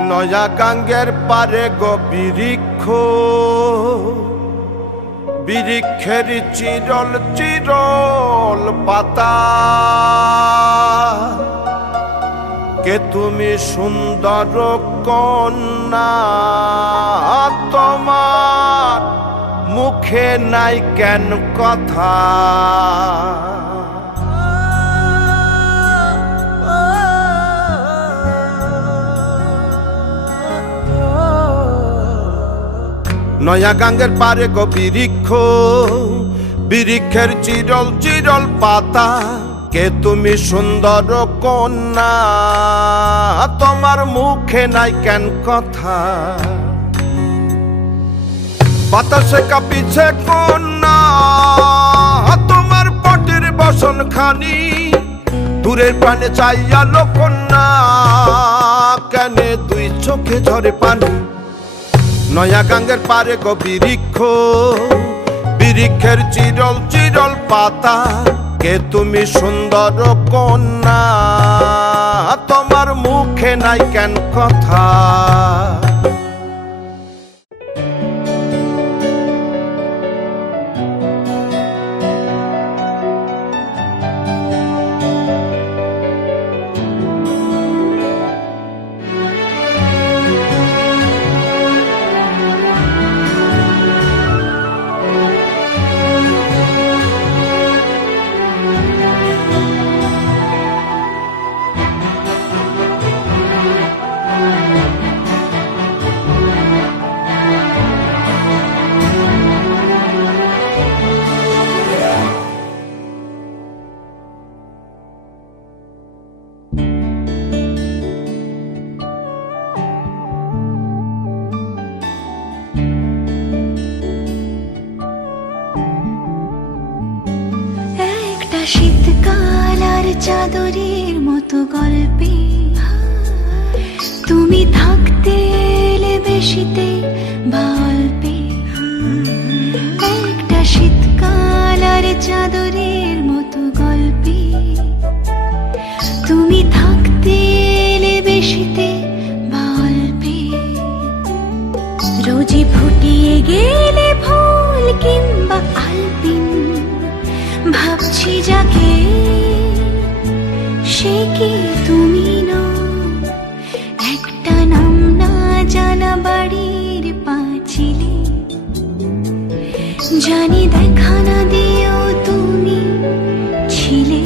নয়া গাঙ্গের পারে গো বৃক্ষ, বৃক্ষের চিরল চিরল পাতা। কে তুমি সুন্দর কন্যা, তোমার মুখে নাই কেন কথা। নয়া গাঙ্গের পারে গো বৃক্ষ, বৃক্ষের চিরল চিরল পাতা। কে তুমি সুন্দর কন্যা, তোমার মুখে নাই কেন কথা। বাতাসে কাঁপিছে কন্যা, তোমার পটের বসন খানি। দূরের প্রাণে চাইয়ালো কন্যা, কেনে দুই চোখে ঝরে পানি। নয়া গাঙ্গের পারে গো বৃক্ষ, বৃক্ষের চিরল চিরল পাতা। কে তুমি সুন্দর কন্যা, তোমার মুখে নাই কেন কথা। শীতকাল আর চাদরের মতো গল্পে তুমি থাকতে এলে বেশিতে বা অল্পে। একটা শীতকাল আর চাদরের মতো গল্পে তুমি থাকতে এলে বেশিতে বা অল্পে। রোজই ফুটিয়ে গেলে ফুল কিংবা আলপিন, ভাবছি যাকে সে কি তুমি না। একটা নাম না জানা বাড়ির পাঁচিলে, জানি দেখা না দিয়েও তুমি ছিলে।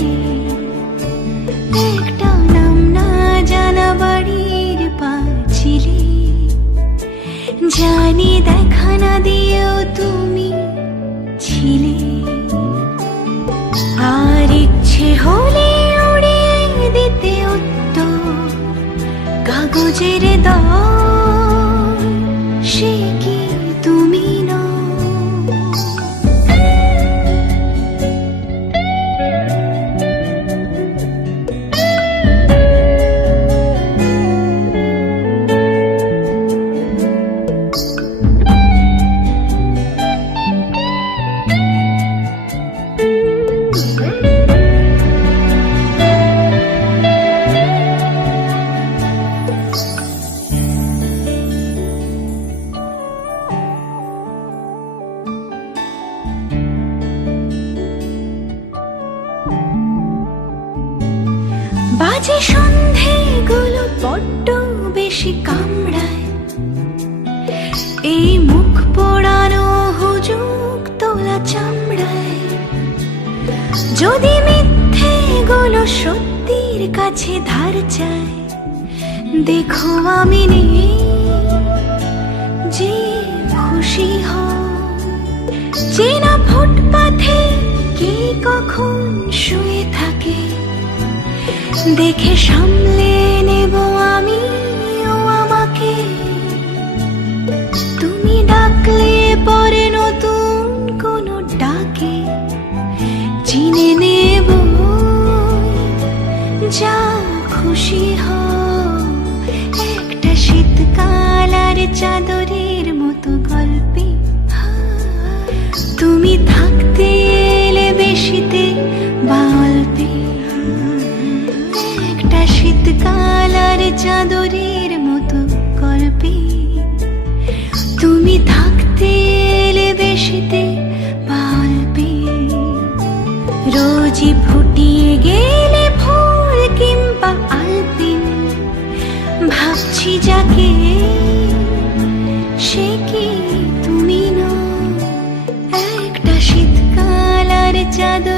একটা নাম না জানা বাড়ির পাঁচিলে, জানি দেখা না দিয়েও তুমি ছিলে। আর ইচ্ছে হলে উড়িয়ে দিতে উত্তর কাগজের দল, সে কি তুমি না। বাজে সন্ধেগুলো বড্ড বেশি কামড়ায়, এই মুখ পোড়ানো হুজুক তোলা চামড়ায়। যদি মিথ্যেগুলো সত্যির কাছে ধার চায়, দেখো আমি নেই যে খুশি হও। চেনা ফুটপাথে কে কখন শুয়ে থাকে, দেখে সামলে নেব আমি ও আমাকে। তুমি ডাকলে পরে নতুন কোনো ডাকে চিনে নেব, যা খুশি হও। একটা শীতকাল আর চাদরের মতো গল্পে তুমি থাকতে এলে বেশিতে বা অল্পে। একটা শীতকাল আর চাদরের মতো অল্পে তুমি থাকতে এলে বেশিতে বা অল্পে রোজই ফুটিয়ে গেলে ফুল কিংবা আলপিন ভাবছি যাকে সে কি তুমি না একটা শীতকাল আর চাদর